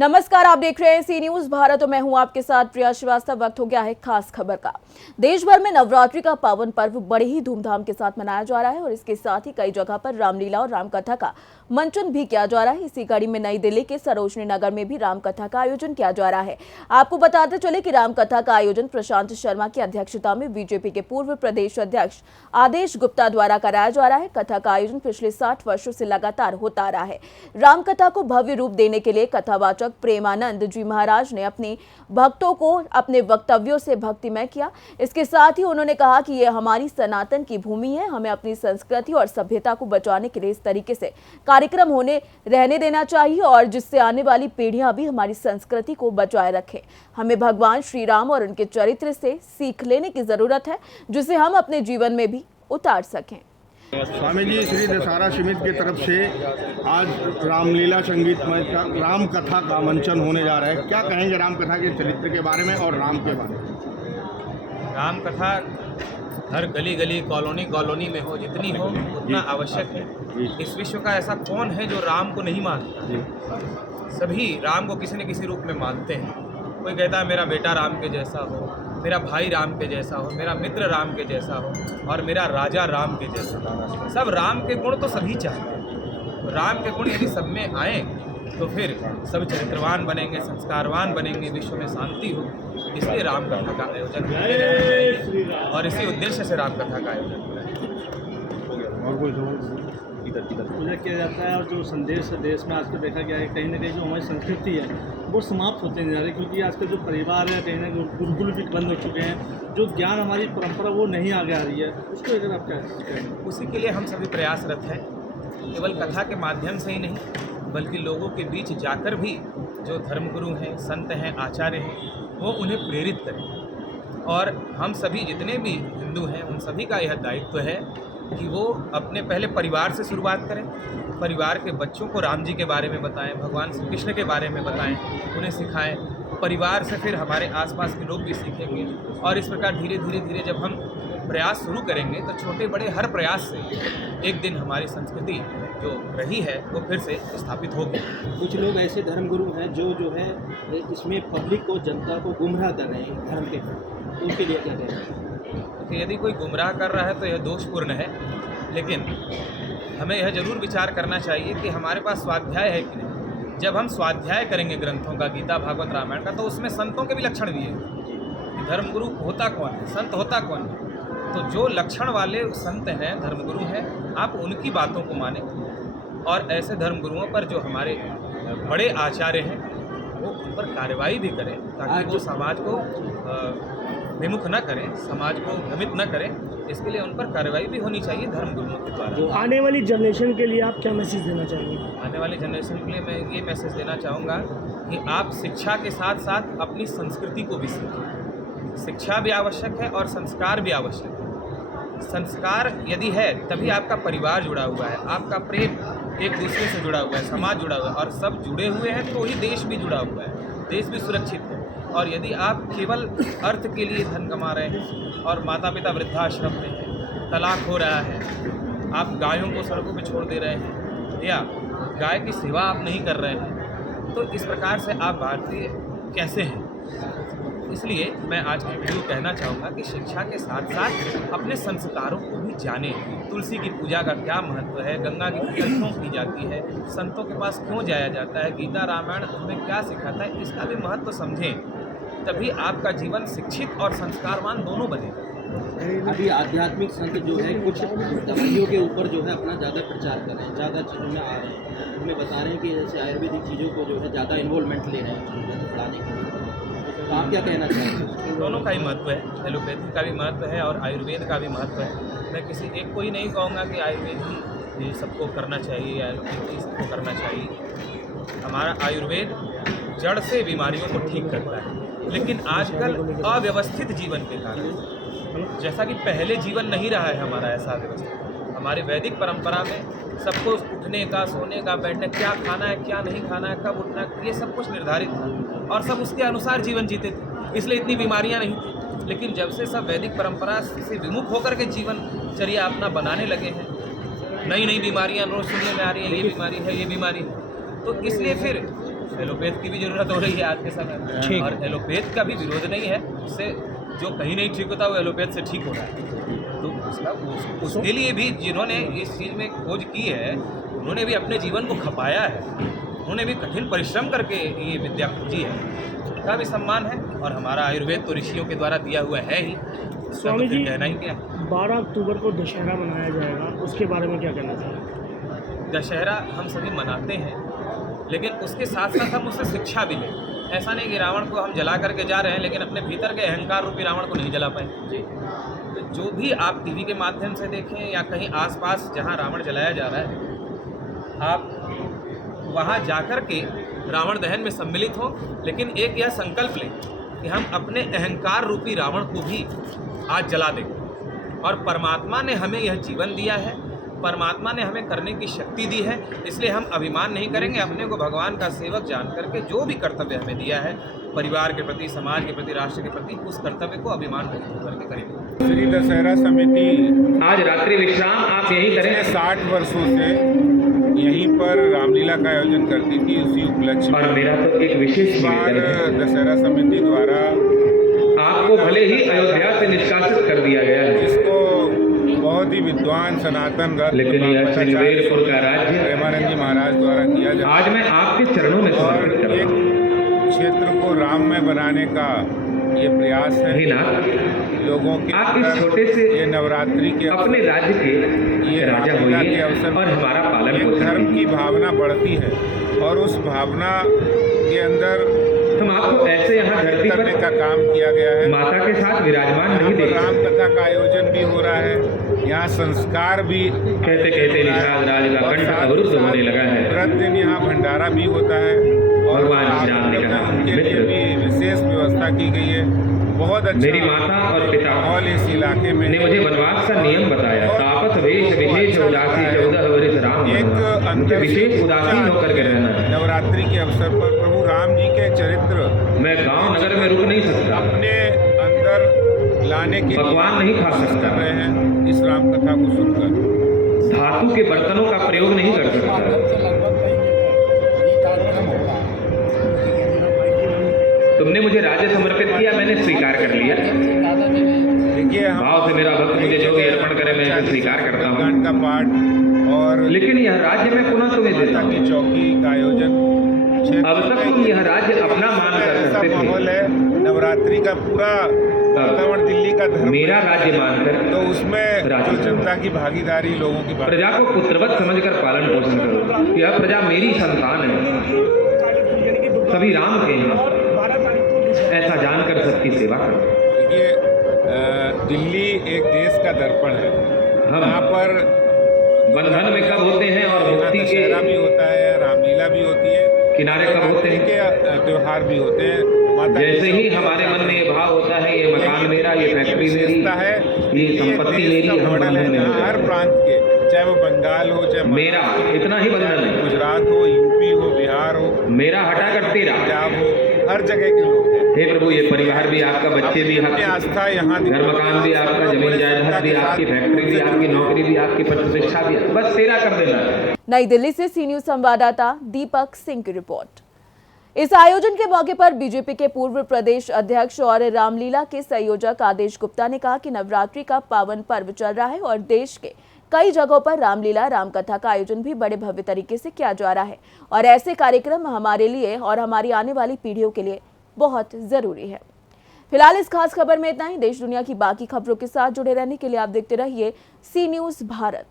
नमस्कार, आप देख रहे हैं सी न्यूज भारत और मैं हूं आपके साथ प्रिया श्रीवास्तव। वक्त हो गया है खास खबर का। देश भर में नवरात्रि का पावन पर्व बड़े ही धूमधाम के साथ मनाया जा रहा है और इसके साथ ही कई जगह पर रामलीला और रामकथा का मंचन भी किया जा रहा है। इसी कड़ी में नई दिल्ली के सरोजनी नगर में भी रामकथा का आयोजन किया जा रहा है। आपको बताते चले कि रामकथा का आयोजन प्रशांत शर्मा की अध्यक्षता में बीजेपी के पूर्व प्रदेश अध्यक्ष आदेश गुप्ता द्वारा कराया जा रहा है। कथा का आयोजन पिछले 60 वर्षों से लगातार होता आ रहा है। रामकथा को भव्य रूप देने के लिए कथावाचक प्रेमानंद जी महाराज ने अपने भक्तों को अपने वक्तव्यों से भक्तिमय किया। इसके साथ ही उन्होंने कहा कि यह हमारी सनातन की भूमि है, हमें अपनी संस्कृति और सभ्यता को बचाने के लिए इस तरीके से कार्यक्रम रहने देना चाहिए और जिससे आने वाली पीढ़ियां भी हमारी संस्कृति को बचाए रखें। हमें भगवान श्री राम और उनके चरित्र से सीख लेने की जरूरत है, जिसे हम अपने जीवन में भी उतार सकें। स्वामी जी श्री दशहरा समिति की तरफ से आज रामलीला संगीतमय का राम कथा का मंचन होने जा रहा है। क्या कहेंगे राम कथा के चरित्र के बारे में और राम के बारे में? राम कथा हर गली गली कॉलोनी में हो, जितनी हो उतना आवश्यक है। इस विश्व का ऐसा कौन है जो राम को नहीं मानता? सभी राम को किसी न किसी रूप में मानते हैं। कोई कहता है मेरा बेटा राम के जैसा हो, मेरा भाई राम के जैसा हो, मेरा मित्र राम के जैसा हो और मेरा राजा राम के जैसा हो। सब राम के गुण तो सभी चाहते हैं। तो राम के गुण यदि सब में आए तो फिर सब चरित्रवान बनेंगे, संस्कारवान बनेंगे, विश्व में शांति होगी। इसलिए राम कथा का आयोजन किया और इसी उद्देश्य से राम कथा का आयोजन पूजा किया जाता है। और जो संदेश है देश में आजकल देखा गया है, कहीं ना कहीं जो हमारी संस्कृति है वो समाप्त होते नहीं जा रही, क्योंकि आजकल जो परिवार है कहीं ना कहीं गुरुकुल भी बंद हो चुके हैं। जो ज्ञान हमारी परंपरा वो नहीं आगे आ रही है, उसको अगर आप क्या कहें? उसी के लिए हम सभी प्रयासरत हैं। केवल कथा के माध्यम से ही नहीं, बल्कि लोगों के बीच जाकर भी जो धर्मगुरु हैं, संत हैं, आचार्य हैं, वो उन्हें प्रेरित करें। और हम सभी जितने भी हिंदू हैं उन सभी का यह दायित्व है कि वो अपने पहले परिवार से शुरुआत करें। परिवार के बच्चों को राम जी के बारे में बताएं, भगवान श्री कृष्ण के बारे में बताएं, उन्हें सिखाएं। परिवार से फिर हमारे आसपास के लोग भी सीखेंगे और इस प्रकार धीरे धीरे जब हम प्रयास शुरू करेंगे तो छोटे बड़े हर प्रयास से एक दिन हमारी संस्कृति जो रही है वो फिर से स्थापित होगी। कुछ लोग ऐसे धर्मगुरु हैं जो है इसमें पब्लिक को, जनता को गुमराह कर रहे हैं धर्म के, तो उनके लिए क्या कहना है? कि यदि कोई गुमराह कर रहा है तो यह दोषपूर्ण है, लेकिन हमें यह जरूर विचार करना चाहिए कि हमारे पास स्वाध्याय है कि नहीं। जब हम स्वाध्याय करेंगे ग्रंथों का, गीता भागवत रामायण का, तो उसमें संतों के भी लक्षण भी है कि धर्मगुरु होता कौन है, संत होता कौन है। तो जो लक्षण वाले संत हैं, धर्मगुरु हैं, आप उनकी बातों को माने और ऐसे धर्मगुरुओं पर जो हमारे बड़े आचार्य हैं वो उन पर कार्रवाई भी करें, ताकि वो समाज को विमुख न करें, समाज को भ्रमित न करें। इसके लिए उन पर कार्रवाई भी होनी चाहिए धर्मगुरुओं के द्वारा। आने वाली जनरेशन के लिए आप क्या मैसेज देना चाहेंगे? आने वाली जनरेशन के लिए मैं ये मैसेज देना चाहूँगा कि आप शिक्षा के साथ साथ अपनी संस्कृति को भी सीखें। शिक्षा भी आवश्यक है और संस्कार भी आवश्यक है। संस्कार यदि है तभी आपका परिवार जुड़ा हुआ है, आपका प्रेम एक दूसरे से जुड़ा हुआ है, समाज जुड़ा हुआ है और सब जुड़े हुए हैं तो ही देश भी जुड़ा हुआ है, देश भी सुरक्षित है। और यदि आप केवल अर्थ के लिए धन कमा रहे हैं और माता पिता वृद्धाश्रम में हैं, तलाक हो रहा है, आप गायों को सड़कों पे छोड़ दे रहे हैं या गाय की सेवा आप नहीं कर रहे हैं, तो इस प्रकार से आप भारतीय कैसे हैं? इसलिए मैं आज की वीडियो कहना चाहूँगा कि शिक्षा के साथ साथ अपने संस्कारों को भी जानें। तुलसी की पूजा का क्या महत्व है, गंगा की पूजा क्यों की जाती है, संतों के पास क्यों जाया जाता है, गीता रामायण हमें क्या सिखाता है, इसका भी महत्व समझें। तभी आपका जीवन शिक्षित और संस्कारवान दोनों बनेगा। अभी आध्यात्मिक संत जो है कुछ दवाइयों के ऊपर जो है अपना ज़्यादा प्रचार कर रहे हैं, ज़्यादा चीज़ों में आ रहे हैं। उनमें बता रहे हैं कि जैसे आयुर्वेदिक चीज़ों को जो है ज़्यादा इन्वॉल्वमेंट ले रहे हैं बढ़ाने के लिए। तो आप क्या कहना चाहेंगे? दोनों का ही महत्व है, एलोपैथी का भी महत्व है और आयुर्वेद का भी महत्व है। मैं किसी एक को ही नहीं कहूँगा कि आयुर्वेद ही सबको करना चाहिए या एलोपैथी सबको करना चाहिए। हमारा आयुर्वेद जड़ से बीमारियों को ठीक करता है, लेकिन आजकल अव्यवस्थित जीवन के कारण, जैसा कि पहले जीवन नहीं रहा है हमारा ऐसा व्यवस्थित, हमारी वैदिक परंपरा में सबको उठने का, सोने का, बैठने, क्या खाना है क्या नहीं खाना है, कब उठना है, ये सब कुछ निर्धारित था और सब उसके अनुसार जीवन जीते थे, इसलिए इतनी बीमारियां नहीं थी। लेकिन जब से सब वैदिक परंपरा से विमुख होकर के जीवनचर्या अपना बनाने लगे हैं, नई नई बीमारियां रोज सुनने में आ रही हैं, ये बीमारी है, ये बीमारी है, तो इसलिए फिर एलोपैथ की भी जरूरत हो रही है आज के समय में, और एलोपैथ का भी विरोध नहीं है। उससे जो कहीं नहीं ठीक होता वो एलोपैथ से ठीक हो रहा है। तो उसके लिए भी जिन्होंने इस चीज़ में खोज की है, उन्होंने भी अपने जीवन को खपाया है, उन्होंने भी कठिन परिश्रम करके ये विद्या खोजी है, उनका भी सम्मान है। और हमारा आयुर्वेद तो ऋषियों के द्वारा दिया हुआ है ही, उसका तो फिर कहना ही क्या। 12 अक्टूबर को दशहरा मनाया जाएगा, उसके बारे में क्या कहना चाहिए? दशहरा हम सभी मनाते हैं, लेकिन उसके साथ साथ हम उससे शिक्षा भी लें। ऐसा नहीं कि रावण को हम जला करके जा रहे हैं लेकिन अपने भीतर के अहंकार रूपी रावण को नहीं जला पाए। तो जो भी आप टीवी के माध्यम से देखें या कहीं आसपास जहां रावण जलाया जा रहा है, आप वहां जाकर के रावण दहन में सम्मिलित हो, लेकिन एक यह संकल्प लें कि हम अपने अहंकार रूपी रावण को भी आज जला देंगे। और परमात्मा ने हमें यह जीवन दिया है, परमात्मा ने हमें करने की शक्ति दी है, इसलिए हम अभिमान नहीं करेंगे। अपने को भगवान का सेवक जान करके जो भी कर्तव्य हमें दिया है परिवार के प्रति, समाज के प्रति, राष्ट्र के प्रति, उस कर्तव्य को अभिमान करके करेंगे। श्री दशहरा समिति आज रात्रि विश्राम आप यही पिछले 60 वर्षों से यहीं पर रामलीला का आयोजन करती थी। उसी उपलक्ष्य और में मेरा तो एक विशेष इस बार निवेदन है, दशहरा समिति द्वारा आपको भले ही अयोध्या से निष्कासित कर दिया गया है, जिसको बहुत ही विद्वान सनातन रत्न लेकिन यह श्रीवेदपुर का राज्य प्रेमानंद जी महाराज द्वारा किया जाता है। आज मैं आपके चरणों में और समर्पित करता एक हूं। क्षेत्र को राममय बनाने का ये प्रयास है। हे नाथ, लोगों के आप इस अंदर छोटे से ये नवरात्रि के अपने राज्य के ये राजा रामलीला के होइए अवसर और हमारा पालन एक पोषण धर्म की कीजिए। भावना बढ़ती है और उस भावना के अंदर हम आपको ऐसे यहाँ धरती करने पर का काम किया गया है। माता के साथ विराजमान यहाँ नहीं पर देख राम सकते। कथा का आयोजन भी हो रहा है, यहाँ संस्कार भी कहते कहते निषाद राज का और कंठ साथ ही अवरुद्ध साथ होने लगा है। प्रतिदिन यहाँ भंडारा भी होता है और भगवान श्री राम ने कहा, उनके लिए मित्र, भी विशेष व्यवस्था की गई है। बहुत अच्छा मेरी माता और पिता माहौल इस इलाके में ने मुझे वनवास का नियम बताया। तापस वेश विशेष उदासी 14 वर्ष राम एक मुझे अंतर विशेष उदासीन होकर के रहना है। नवरात्रि के अवसर पर प्रभु राम जी के चरित्र मैं गांव नगर में रुक नहीं सकता, अपने अंदर लाने के भगवान नहीं खा कोशिश सकता, कर रहे हैं इस राम कथा को सुनकर। धातु के बर्तनों का प्रयोग नहीं कर सकता। तुमने मुझे राज्य समर्पित किया, मैंने स्वीकार कर लिया। देखिए भाव से मेरा भक्त मुझे जो भी अर्पण करे मैं इसे स्वीकार करता हूँ, कांड का पाठ और लेकिन यह राज्य मैं पुनः तुम्हें देता माता हूँ। की चौकी का आयोजन अब तक तुम यह राज्य अपना मान कर ऐसा करते माहौल थे, है। नवरात्रि का पूरा वातावरण दिल्ली का धर्म मेरा राज्य मानकर तो उसमें राज्य जो जनता की भागीदारी, लोगों की भागीदारी, प्रजा को पुत्रवत समझकर पालन पोषण करो। यह प्रजा मेरी संतान है, सभी राम के हैं, ऐसा जानकर सबकी सेवा करो। देखिए दिल्ली एक देश का दर्पण है। हम यहाँ पर बंधन में कब होते हैं और मुक्ति के दशहरा भी होता है, रामलीला भी होती है, किनारे कब होते हैं। के त्योहार भी होते हैं। माता की जैसे ही सब- हमारे मन में ये भाव होता है ये मकान मेरा, ये फैक्ट्री मेरी, विशेषता है ये कि संपत्ति देश मेरी, का हम मॉडल है बंधन में जहाँ हो हर जाते हैं। प्रांत के, चाहे वो बंगाल हो, चाहे मेरा, इतना ही बंधन है। गुजरात हो, यूपी हो, बिहार हो, मेरा हटाकर तेरा। पंजाब हो, हर जगह के लोग हैं। हे प्रभु, ये परिवार भी आपका, बच्चे भी अपनी आपके, आस्था यहाँ घर मकान भी आपका, जमीन जायदाद भी आपकी, फैक्ट्री भी आपकी, नौकरी भी आपकी, प्रतिष्ठा भी, बस तेरा कर देना। नई दिल्ली से सी न्यूज संवाददाता दीपक सिंह की रिपोर्ट। इस आयोजन के मौके पर बीजेपी के पूर्व प्रदेश अध्यक्ष और रामलीला के संयोजक आदेश गुप्ता ने कहा कि नवरात्रि का पावन पर्व चल रहा है और देश के कई जगहों पर रामलीला रामकथा का आयोजन भी बड़े भव्य तरीके से किया जा रहा है और ऐसे कार्यक्रम हमारे लिए और हमारी आने वाली पीढ़ियों के लिए बहुत जरूरी है। फिलहाल इस खास खबर में इतना ही। देश दुनिया की बाकी खबरों के साथ जुड़े रहने के लिए आप देखते रहिए सी न्यूज भारत।